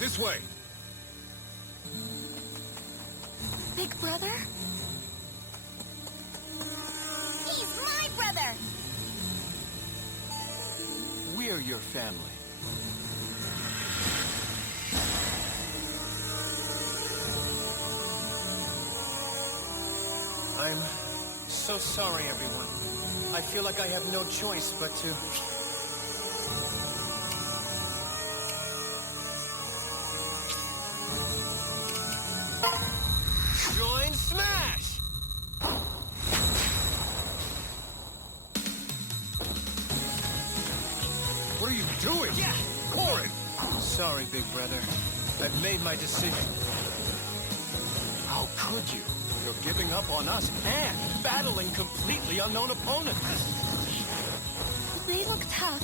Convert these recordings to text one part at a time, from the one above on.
This way! Big brother? He's my brother! We're your family. I'm so sorry, everyone. I feel like I have no choice but to... Join Smash! What are you doing? Yeah! Corrin! Sorry, big brother. I've made my decision. How could you? You're giving up on us and battling completely unknown opponents. They look tough.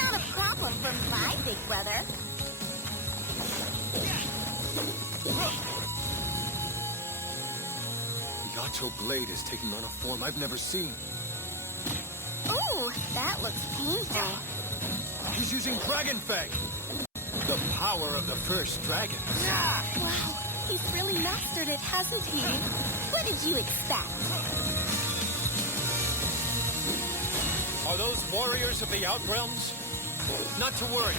Not a problem for my big brother. The Yato blade is taking on a form I've never seen. Ooh, that looks painful. He's using Dragon Fang! The power of the first dragon. Wow, he's really mastered it, hasn't he? What did you expect? Are those warriors of the Outrealms? Not to worry.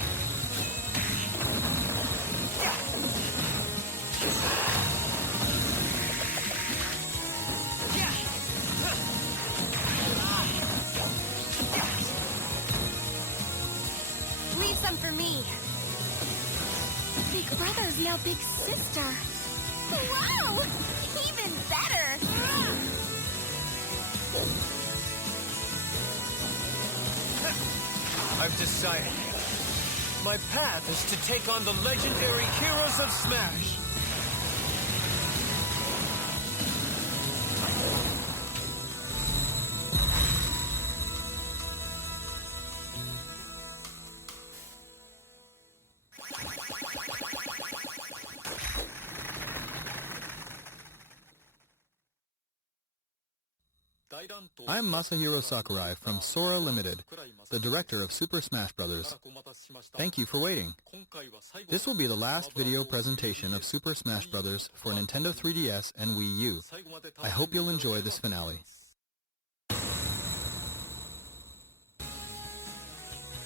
Leave some for me. Big brother's now big sister. Wow! Even better! I've decided. My path is to take on the legendary heroes of Smash. I'm Masahiro Sakurai from Sora Limited, the director of Super Smash Bros. Thank you for waiting. This will be the last video presentation of Super Smash Bros. For Nintendo 3DS and Wii U. I hope you'll enjoy this finale.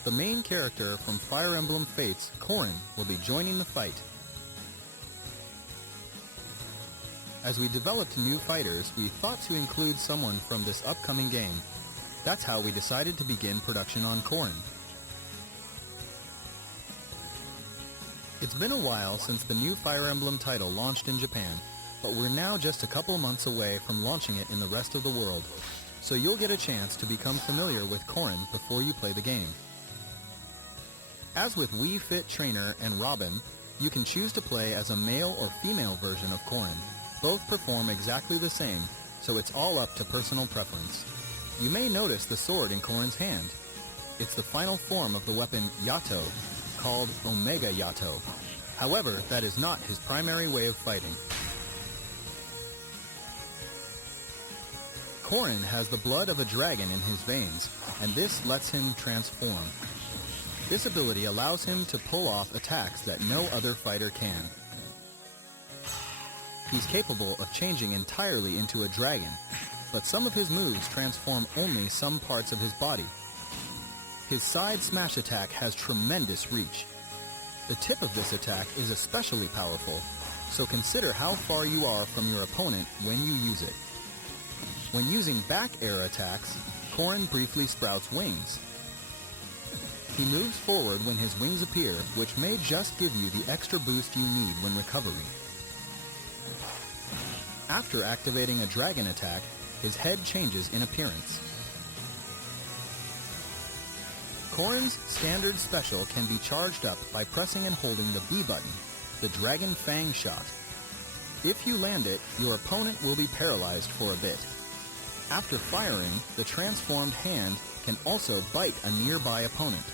The main character from Fire Emblem Fates, Corrin, will be joining the fight. As we developed new fighters, we thought to include someone from this upcoming game. That's how we decided to begin production on Corrin. It's been a while since the new Fire Emblem title launched in Japan, but we're now just a couple months away from launching it in the rest of the world, so you'll get a chance to become familiar with Corrin before you play the game. As with Wii Fit Trainer and Robin, you can choose to play as a male or female version of Corrin. Both perform exactly the same, so it's all up to personal preference. You may notice the sword in Corrin's hand. It's the final form of the weapon Yato, called Omega Yato. However, that is not his primary way of fighting. Corrin has the blood of a dragon in his veins, and this lets him transform. This ability allows him to pull off attacks that no other fighter can. He's capable of changing entirely into a dragon, but some of his moves transform only some parts of his body. His side smash attack has tremendous reach. The tip of this attack is especially powerful, so consider how far you are from your opponent when you use it. When using back air attacks, Corrin briefly sprouts wings. He moves forward when his wings appear, which may just give you the extra boost you need when recovering. After activating a dragon attack, his head changes in appearance. Corrin's standard special can be charged up by pressing and holding the B button, the Dragon Fang shot. If you land it, your opponent will be paralyzed for a bit. After firing, the transformed hand can also bite a nearby opponent.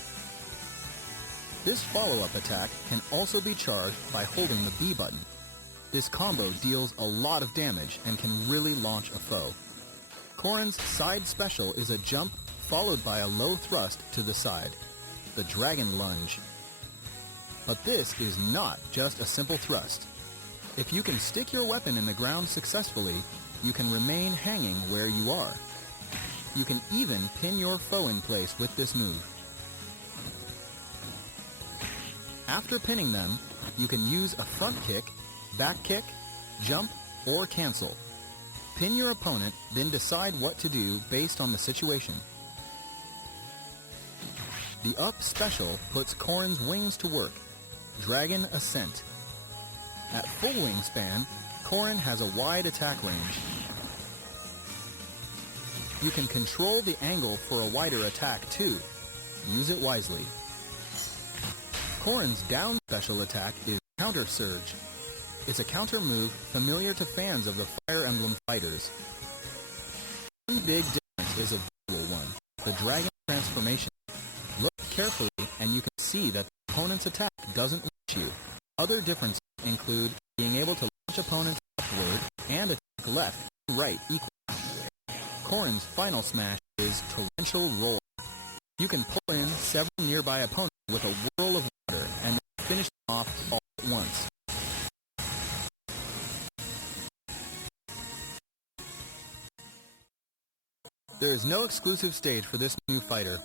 This follow-up attack can also be charged by holding the B button. This combo deals a lot of damage and can really launch a foe. Corrin's side special is a jump followed by a low thrust to the side, the Dragon Lunge. But this is not just a simple thrust. If you can stick your weapon in the ground successfully, you can remain hanging where you are. You can even pin your foe in place with this move. After pinning them, you can use a front kick, back kick, jump, or cancel. Pin your opponent, then decide what to do based on the situation. The up special puts Corrin's wings to work. Dragon Ascent. At full wingspan, Corrin has a wide attack range. You can control the angle for a wider attack too. Use it wisely. Corrin's down special attack is Counter Surge. It's a counter move familiar to fans of the Fire Emblem fighters. One big difference is a visual one, the Dragon Transformation. Look carefully and you can see that the opponent's attack doesn't reach you. Other differences include being able to launch opponents upward and attack left and right equally. Corrin's final smash is Torrential Roll. You can pull in several nearby opponents with a whirl of water and then finish them off all at once. There is no exclusive stage for this new fighter.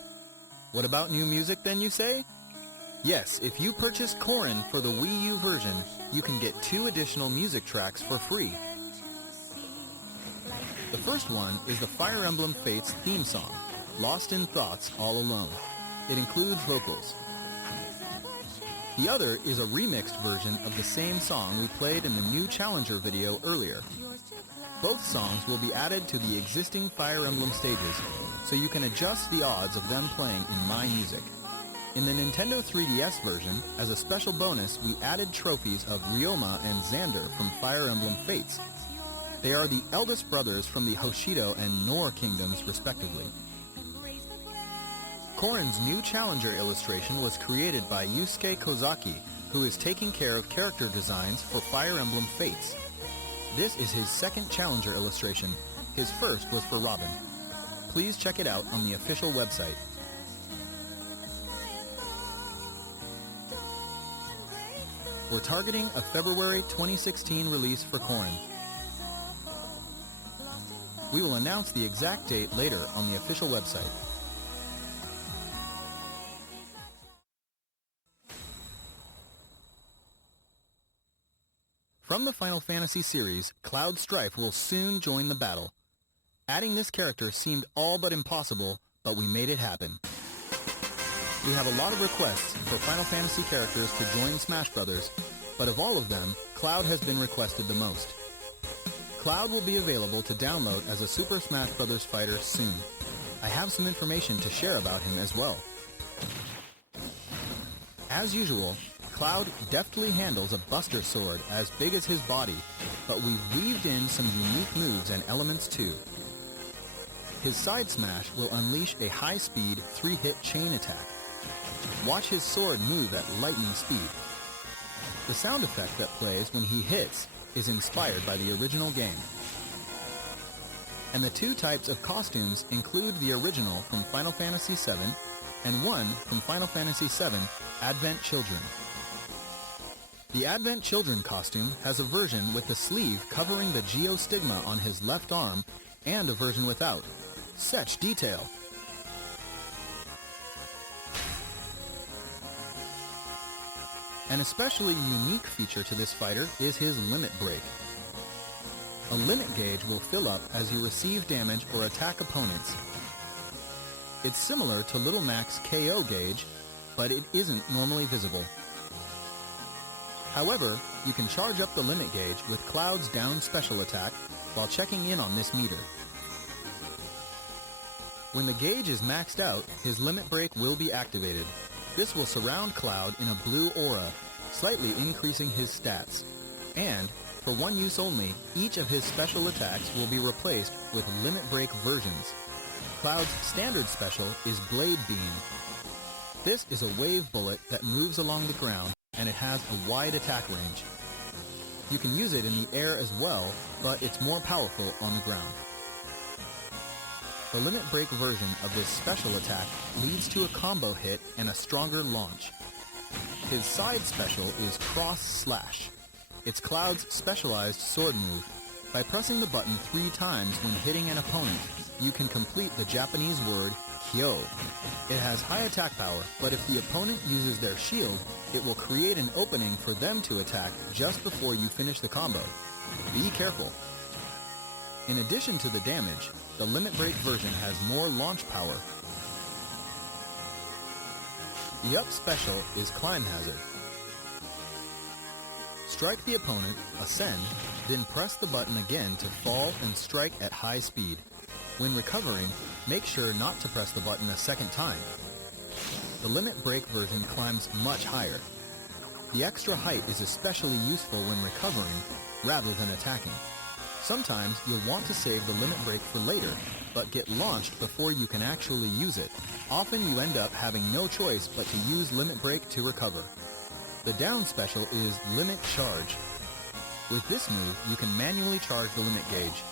What about new music then, you say? Yes, if you purchase Corrin for the Wii U version, you can get 2 additional music tracks for free. The first one is the Fire Emblem Fates theme song, Lost in Thoughts All Alone. It includes vocals. The other is a remixed version of the same song we played in the new Challenger video earlier. Both songs will be added to the existing Fire Emblem stages, so you can adjust the odds of them playing in My Music. In the Nintendo 3DS version, as a special bonus, we added trophies of Ryoma and Xander from Fire Emblem Fates. They are the eldest brothers from the Hoshido and Nor kingdoms, respectively. Corrin's new Challenger illustration was created by Yusuke Kozaki, who is taking care of character designs for Fire Emblem Fates. This is his second Challenger illustration. His first was for Robin. Please check it out on the official website. We're targeting a February 2016 release for Corrin. We will announce the exact date later on the official website. From the Final Fantasy series, Cloud Strife will soon join the battle. Adding this character seemed all but impossible, but we made it happen. We have a lot of requests for Final Fantasy characters to join Smash Bros., but of all of them, Cloud has been requested the most. Cloud will be available to download as a Super Smash Bros. Fighter soon. I have some information to share about him as well. As usual, Cloud deftly handles a Buster Sword as big as his body, but we've weaved in some unique moves and elements too. His side smash will unleash a high-speed 3-hit chain attack. Watch his sword move at lightning speed. The sound effect that plays when he hits is inspired by the original game. And the 2 types of costumes include the original from Final Fantasy VII and one from Final Fantasy VII Advent Children. The Advent Children costume has a version with the sleeve covering the geostigma on his left arm and a version without. Such detail! An especially unique feature to this fighter is his limit break. A limit gauge will fill up as you receive damage or attack opponents. It's similar to Little Mac's KO gauge, but it isn't normally visible. However, you can charge up the limit gauge with Cloud's down special attack while checking in on this meter. When the gauge is maxed out, his limit break will be activated. This will surround Cloud in a blue aura, slightly increasing his stats. And, for one use only, each of his special attacks will be replaced with limit break versions. Cloud's standard special is Blade Beam. This is a wave bullet that moves along the ground, and it has a wide attack range. You can use it in the air as well, but it's more powerful on the ground. The limit break version of this special attack leads to a combo hit and a stronger launch. His side special is Cross Slash. It's Cloud's specialized sword move. By pressing the button 3 times when hitting an opponent, you can complete the Japanese word Kyo. It has high attack power, but if the opponent uses their shield, it will create an opening for them to attack just before you finish the combo. Be careful. In addition to the damage, the Limit Break version has more launch power. The up special is Climb Hazard. Strike the opponent, ascend, then press the button again to fall and strike at high speed. When recovering, make sure not to press the button a second time. The Limit Break version climbs much higher. The extra height is especially useful when recovering rather than attacking. Sometimes you'll want to save the Limit Break for later, but get launched before you can actually use it. Often you end up having no choice but to use Limit Break to recover. The down special is Limit Charge. With this move, you can manually charge the limit gauge.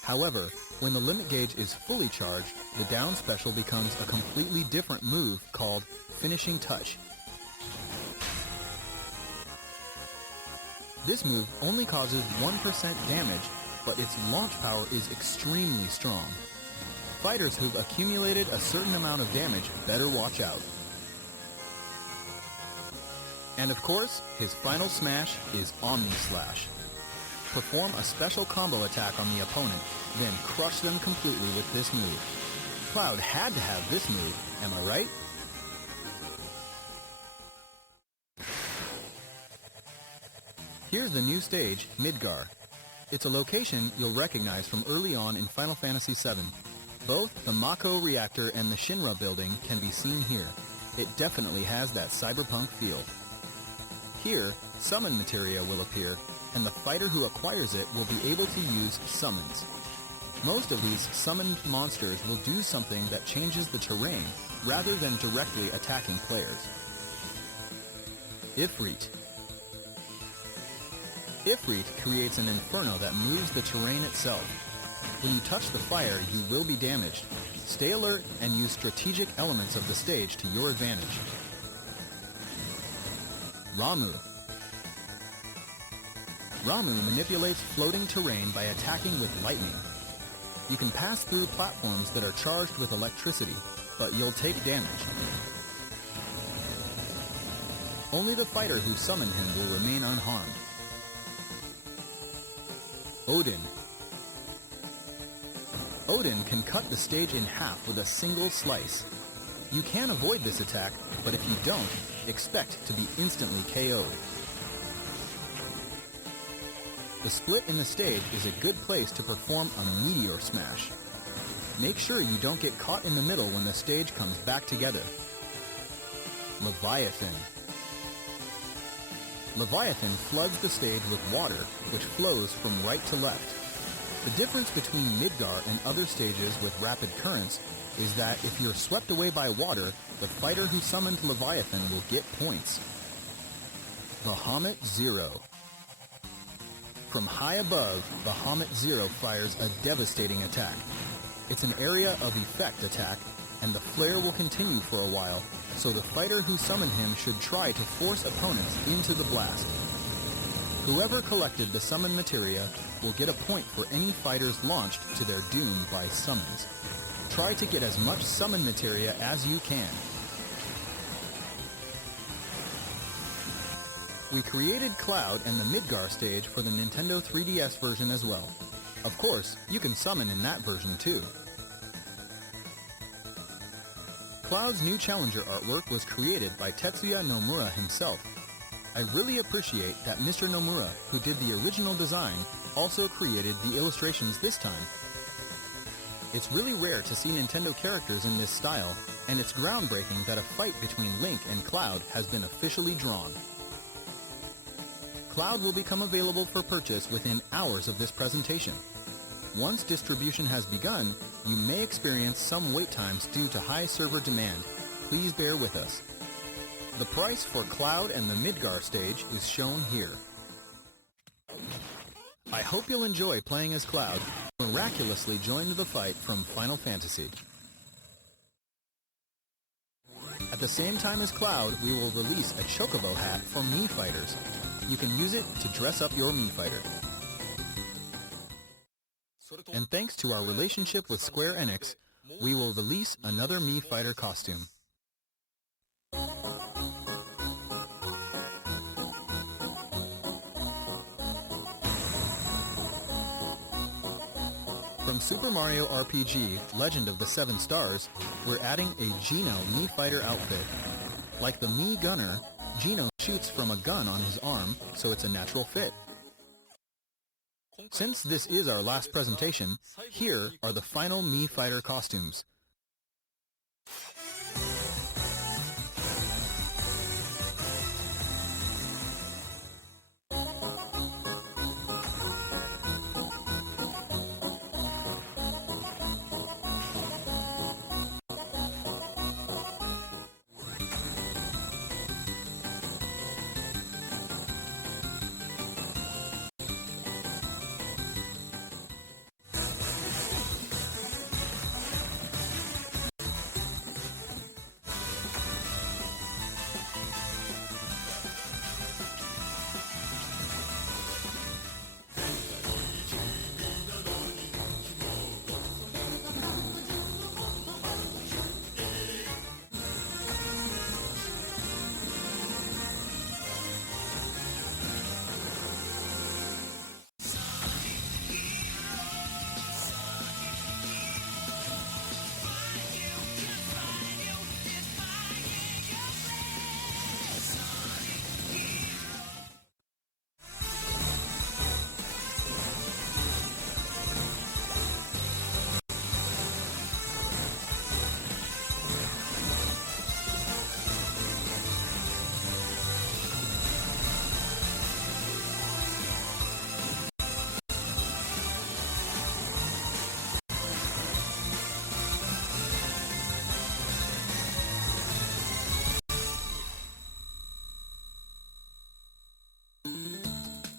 However, when the limit gauge is fully charged, the down special becomes a completely different move called Finishing Touch. This move only causes 1% damage, but its launch power is extremely strong. Fighters who've accumulated a certain amount of damage better watch out. And of course, his final smash is Omni Slash. Perform a special combo attack on the opponent, then crush them completely with this move. Cloud had to have this move, am I right? Here's the new stage, Midgar. It's a location you'll recognize from early on in Final Fantasy VII. Both the Mako reactor and the Shinra building can be seen here. It definitely has that cyberpunk feel. Here, summon materia will appear, and the fighter who acquires it will be able to use summons. Most of these summoned monsters will do something that changes the terrain rather than directly attacking players. Ifrit. Ifrit creates an inferno that moves the terrain itself. When you touch the fire, you will be damaged. Stay alert and use strategic elements of the stage to your advantage. Ramuh. Ramuh manipulates floating terrain by attacking with lightning. You can pass through platforms that are charged with electricity, but you'll take damage. Only the fighter who summoned him will remain unharmed. Odin. Odin can cut the stage in half with a single slice. You can avoid this attack, but if you don't, expect to be instantly KO'd. The split in the stage is a good place to perform a meteor smash. Make sure you don't get caught in the middle when the stage comes back together. Leviathan. Leviathan floods the stage with water, which flows from right to left. The difference between Midgar and other stages with rapid currents is that if you're swept away by water, the fighter who summoned Leviathan will get points. Bahamut Zero. From high above, Bahamut Zero fires a devastating attack. It's an area of effect attack, and the flare will continue for a while, so the fighter who summoned him should try to force opponents into the blast. Whoever collected the summon materia will get a point for any fighters launched to their doom by summons. Try to get as much summon materia as you can. We created Cloud and the Midgar stage for the Nintendo 3DS version as well. Of course, you can summon in that version too. Cloud's new Challenger artwork was created by Tetsuya Nomura himself. I really appreciate that Mr. Nomura, who did the original design, also created the illustrations this time. It's really rare to see Nintendo characters in this style, and it's groundbreaking that a fight between Link and Cloud has been officially drawn. Cloud will become available for purchase within hours of this presentation. Once distribution has begun, you may experience some wait times due to high server demand. Please bear with us. The price for Cloud and the Midgar stage is shown here. I hope you'll enjoy playing as Cloud, who miraculously joined the fight from Final Fantasy. At At the same time as Cloud, we will release a Chocobo hat for Mii Fighters. You can use it to dress up your Mii Fighter. And thanks to our relationship with Square Enix, we will release another Mii Fighter costume. From Super Mario RPG Legend of the Seven Stars, we're adding a Geno Mii Fighter outfit. Like the Mii Gunner, Geno shoots from a gun on his arm, so it's a natural fit. Since this is our last presentation, here are the final Mii Fighter costumes.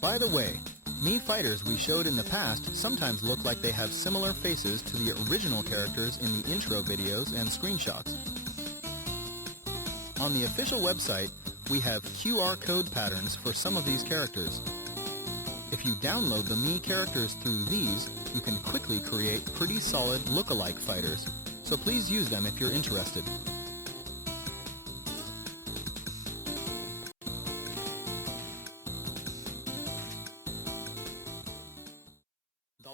By the way, Mii Fighters we showed in the past sometimes look like they have similar faces to the original characters in the intro videos and screenshots. On the official website, we have QR code patterns for some of these characters. If you download the Mii characters through these, you can quickly create pretty solid look-alike fighters, so please use them if you're interested.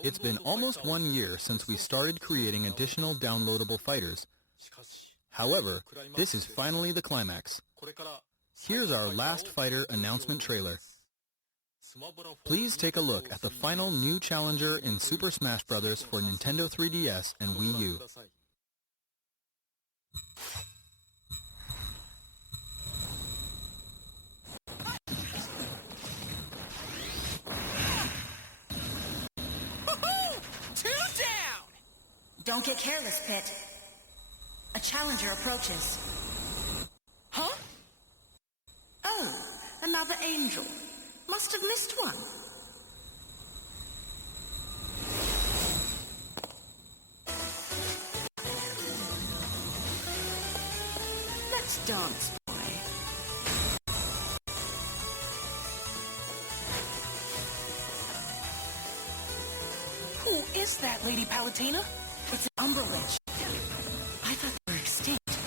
It's been almost 1 year since we started creating additional downloadable fighters. However, this is finally the climax. Here's our last fighter announcement trailer. Please take a look at the final new challenger in Super Smash Bros. For Nintendo 3DS and Wii U. Don't get careless, Pit. A challenger approaches. Huh? Oh, another angel. Must have missed one. Let's dance, boy. Who is that, Lady Palutena? It's an Umbra Witch. I thought they were extinct.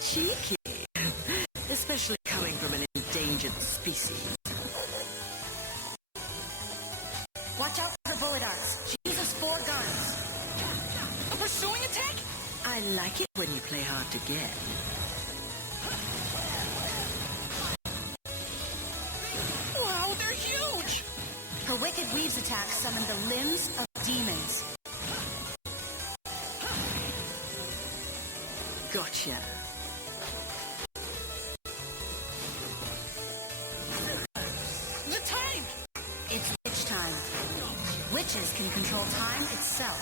Cheeky. Especially coming from an endangered species. Watch out for her bullet arcs. She uses 4 guns. A pursuing attack? I like it when you play hard to get. Wow, they're huge! Her Wicked Weaves attack summoned the limbs of demons. Gotcha. The time! It's witch time. Witches can control time itself.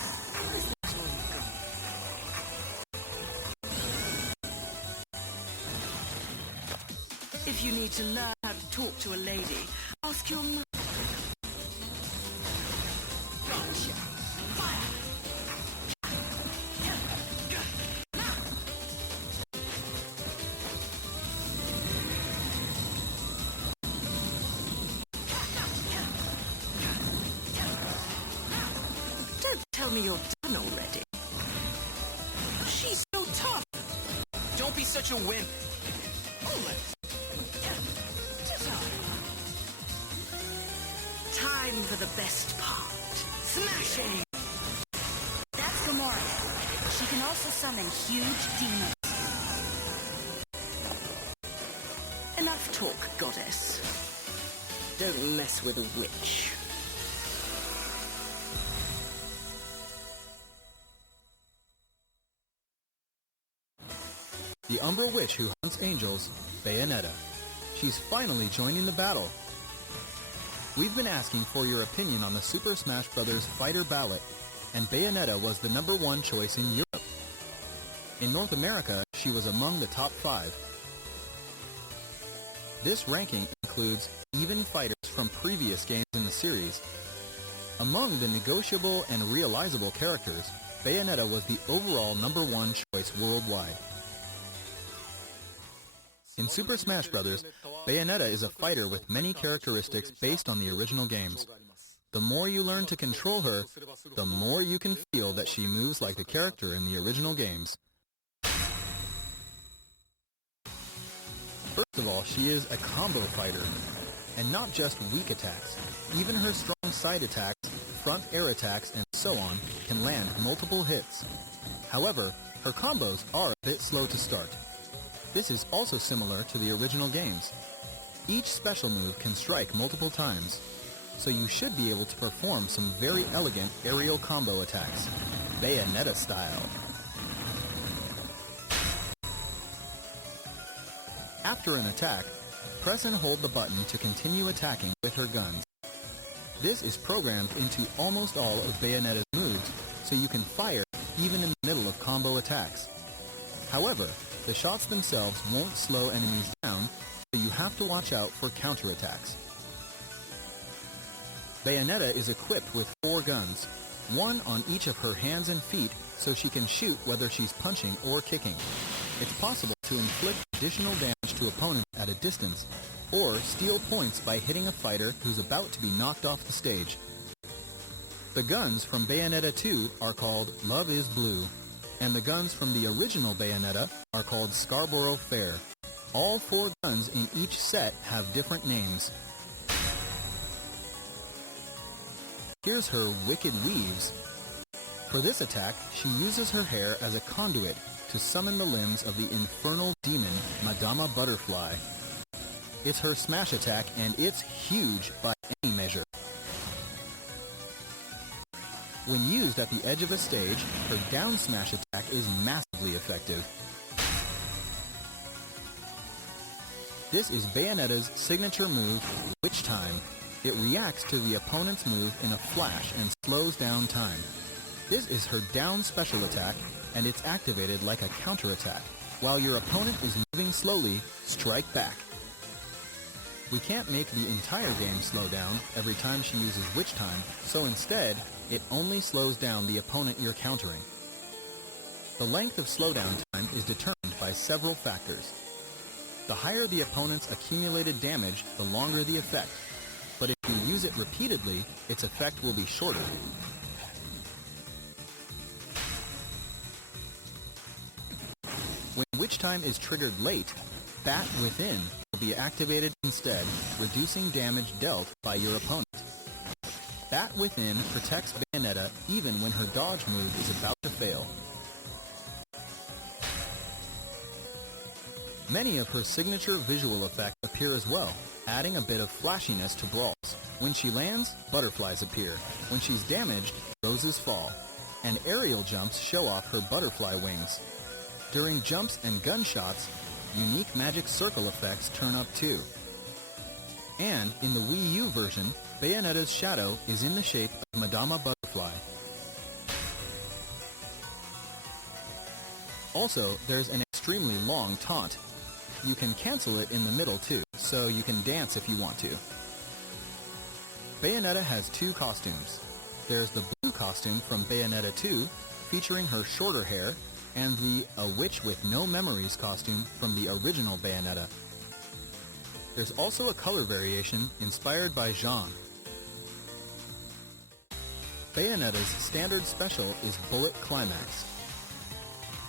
If you need to learn how to talk to a lady, ask your mother. Gotcha. Fire! me you're done already? She's so tough. Don't be such a wimp. Almost. Time for the best part. Smashing! That's Gamora. She can also summon huge demons. Enough talk, goddess. Don't mess with a witch. The Umbra Witch who hunts angels, Bayonetta. She's finally joining the battle. We've been asking for your opinion on the Super Smash Bros. Fighter ballot, and Bayonetta was the #1 choice in Europe. In North America, she was among the top 5. This ranking includes even fighters from previous games in the series. Among the negotiable and realizable characters, Bayonetta was the overall #1 choice worldwide. In Super Smash Bros., Bayonetta is a fighter with many characteristics based on the original games. The more you learn to control her, the more you can feel that she moves like the character in the original games. First of all, she is a combo fighter, and not just weak attacks. Even her strong side attacks, front air attacks, and so on can land multiple hits. However, her combos are a bit slow to start. This is also similar to the original games. Each special move can strike multiple times, so you should be able to perform some very elegant aerial combo attacks, Bayonetta style. After an attack, press and hold the button to continue attacking with her guns. This is programmed into almost all of Bayonetta's moves, so you can fire even in the middle of combo attacks. However, the shots themselves won't slow enemies down, so you have to watch out for counterattacks. Bayonetta is equipped with 4 guns, one on each of her hands and feet, so she can shoot whether she's punching or kicking. It's possible to inflict additional damage to opponents at a distance, or steal points by hitting a fighter who's about to be knocked off the stage. The guns from Bayonetta 2 are called Love is Blue, and the guns from the original Bayonetta are called Scarborough Fair. All 4 guns in each set have different names. Here's her Wicked Weaves. For this attack, she uses her hair as a conduit to summon the limbs of the infernal demon Madama Butterfly. It's her smash attack, and it's huge by any measure. When used at the edge of a stage, her down smash attack is massively effective. This is Bayonetta's signature move, Witch Time. It reacts to the opponent's move in a flash and slows down time. This is her down special attack, and it's activated like a counterattack. While your opponent is moving slowly, strike back. We can't make the entire game slow down every time she uses Witch Time, so instead, it only slows down the opponent you're countering. The length of slowdown time is determined by several factors. The higher the opponent's accumulated damage, the longer the effect. But if you use it repeatedly, its effect will be shorter. When Witch Time is triggered late, Bat Within will be activated instead, reducing damage dealt by your opponent. Bat Within protects Bayonetta even when her dodge move is about to fail. Many of her signature visual effects appear as well, adding a bit of flashiness to brawls. When she lands, butterflies appear. When she's damaged, roses fall. And aerial jumps show off her butterfly wings. During jumps and gunshots, unique magic circle effects turn up too. And in the Wii U version, Bayonetta's shadow is in the shape of Madama Butterfly. Also, there's an extremely long taunt. You can cancel it in the middle too, so you can dance if you want to. Bayonetta has 2 costumes. There's the blue costume from Bayonetta 2, featuring her shorter hair, and the A Witch with No Memories costume from the original Bayonetta. There's also a color variation inspired by Jean. Bayonetta's standard special is Bullet Climax.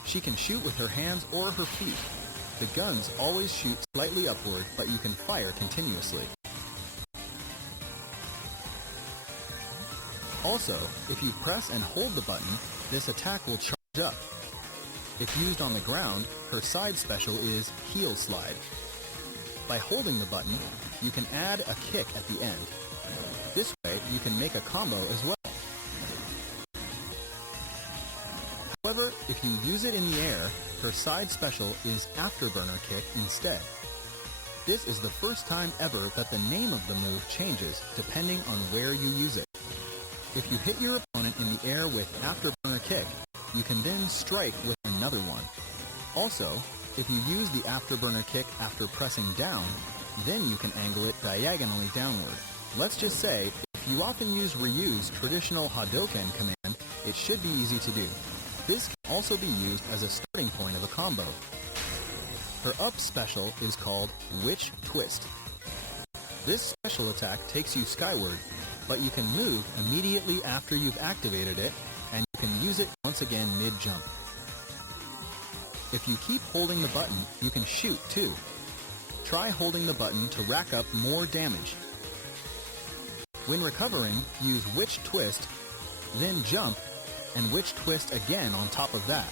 She can shoot with her hands or her feet. The guns always shoot slightly upward, but you can fire continuously. Also, if you press and hold the button, this attack will charge up. If used on the ground, her side special is Heel Slide. By holding the button, you can add a kick at the end. This way, you can make a combo as well. However, if you use it in the air, her side special is Afterburner Kick instead. This is the first time ever that the name of the move changes depending on where you use it. If you hit your opponent in the air with Afterburner Kick, you can then strike with another one. Also, if you use the Afterburner Kick after pressing down, then you can angle it diagonally downward. Let's just say, if you often use Ryu's traditional Hadoken command, it should be easy to do. This can also be used as a starting point of a combo. Her up special is called Witch Twist. This special attack takes you skyward, but you can move immediately after you've activated it, and you can use it once again mid-jump. If you keep holding the button, you can shoot too. Try holding the button to rack up more damage. When recovering, use Witch Twist, then jump, and Witch Twist again on top of that.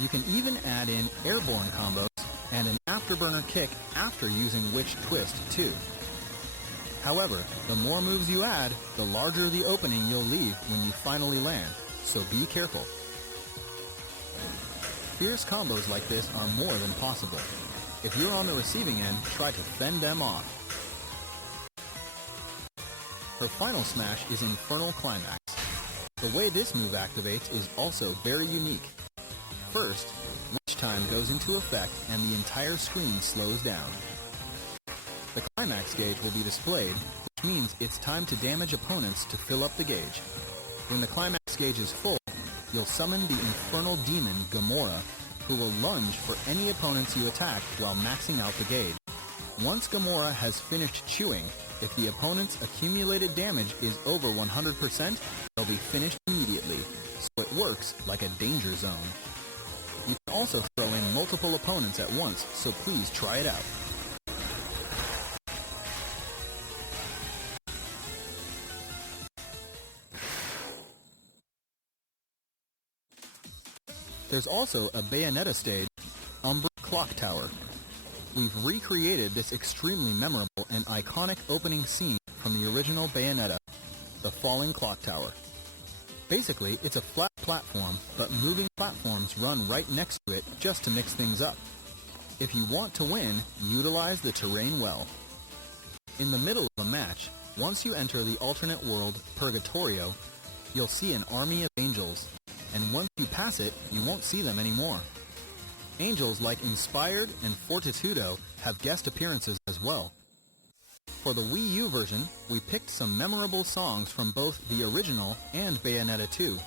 You can even add in airborne combos and an Afterburner Kick after using Witch Twist too. However, the more moves you add, the larger the opening you'll leave when you finally land, so be careful. Fierce combos like this are more than possible. If you're on the receiving end, try to fend them off. Her final smash is Infernal Climax. The way this move activates is also very unique. First, Witch Time goes into effect and the entire screen slows down. The climax gauge will be displayed, which means it's time to damage opponents to fill up the gauge. When the climax gauge is full, you'll summon the infernal demon Gamora, who will lunge for any opponents you attack while maxing out the gauge. Once Gamora has finished chewing, if the opponent's accumulated damage is over 100%, they'll be finished immediately, so it works like a danger zone. You can also throw in multiple opponents at once, so please try it out. There's also a Bayonetta stage, Umbra Clock Tower. We've recreated this extremely memorable and iconic opening scene from the original Bayonetta, the Falling Clock Tower. Basically, it's a flat platform, but moving platforms run right next to it just to mix things up. If you want to win, utilize the terrain well. In the middle of a match, once you enter the alternate world, Purgatorio, you'll see an army of angels, and once you pass it, you won't see them anymore. Angels like Inspired and Fortitudo have guest appearances as well. For the Wii U version, we picked some memorable songs from both the original and Bayonetta 2.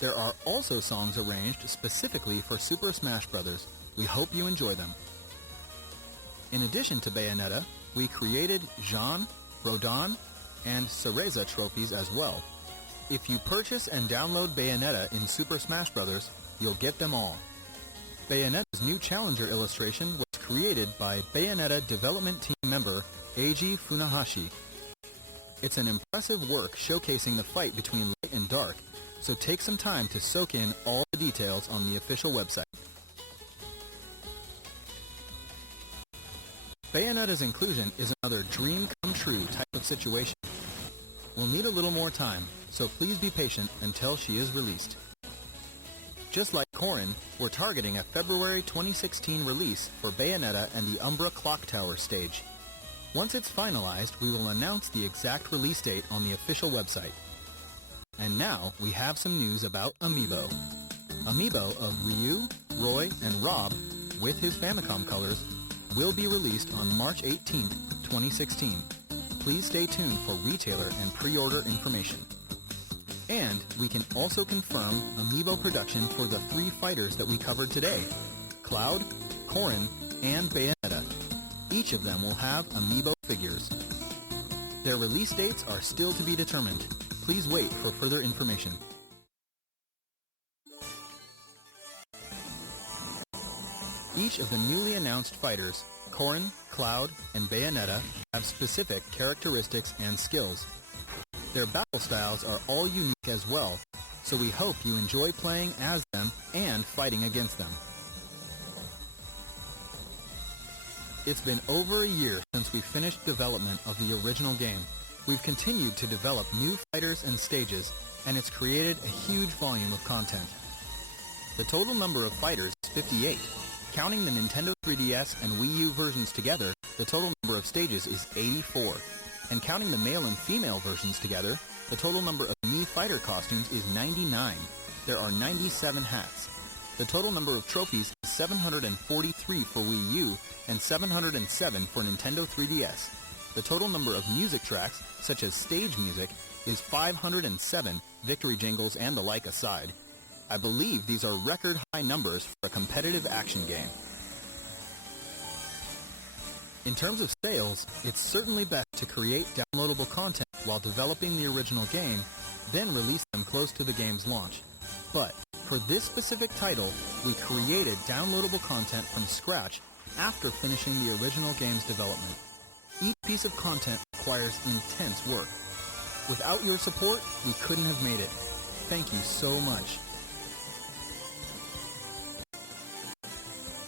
There are also songs arranged specifically for Super Smash Bros. We hope you enjoy them. In addition to Bayonetta, we created Jean, Rodin, and Cereza trophies as well. If you purchase and download Bayonetta in Super Smash Bros., you'll get them all. Bayonetta's new challenger illustration was created by Bayonetta development team member Eiji Funahashi. It's an impressive work showcasing the fight between light and dark, so take some time to soak in all the details on the official website. Bayonetta's inclusion is another dream-come-true type of situation. We'll need a little more time, so please be patient until she is released. Just like Corrin, we're targeting a February 2016 release for Bayonetta and the Umbra Clock Tower stage. Once it's finalized, we will announce the exact release date on the official website. And now, we have some news about Amiibo. Amiibo of Ryu, Roy, and Rob, with his Famicom colors, will be released on March 18, 2016. Please stay tuned for retailer and pre-order information. And we can also confirm Amiibo production for the 3 fighters that we covered today, Cloud, Corrin, and Bayonetta. Each of them will have Amiibo figures. Their release dates are still to be determined. Please wait for further information. Each of the newly announced fighters, Corrin, Cloud, and Bayonetta, have specific characteristics and skills. Their battle styles are all unique as well, so we hope you enjoy playing as them and fighting against them. It's been over a year since we finished development of the original game. We've continued to develop new fighters and stages, and it's created a huge volume of content. The total number of fighters is 58. Counting the Nintendo 3DS and Wii U versions together, the total number of stages is 84. And counting the male and female versions together, the total number of Mii fighter costumes is 99. There are 97 hats. The total number of trophies is 743 for Wii U and 707 for Nintendo 3DS. The total number of music tracks, such as stage music, is 507, victory jingles and the like aside. I believe these are record high numbers for a competitive action game. In terms of sales, it's certainly best to create downloadable content while developing the original game, then release them close to the game's launch. But for this specific title, we created downloadable content from scratch after finishing the original game's development. Each piece of content requires intense work. Without your support, we couldn't have made it. Thank you so much.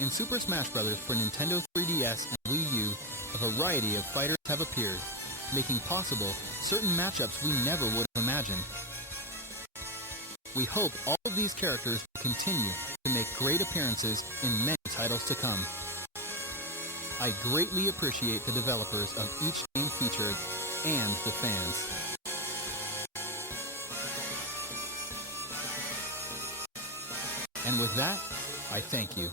In Super Smash Bros. For Nintendo 3DS and Wii U, a variety of fighters have appeared, making possible certain matchups we never would have imagined. We hope all of these characters will continue to make great appearances in many titles to come. I greatly appreciate the developers of each game featured and the fans. And with that, I thank you.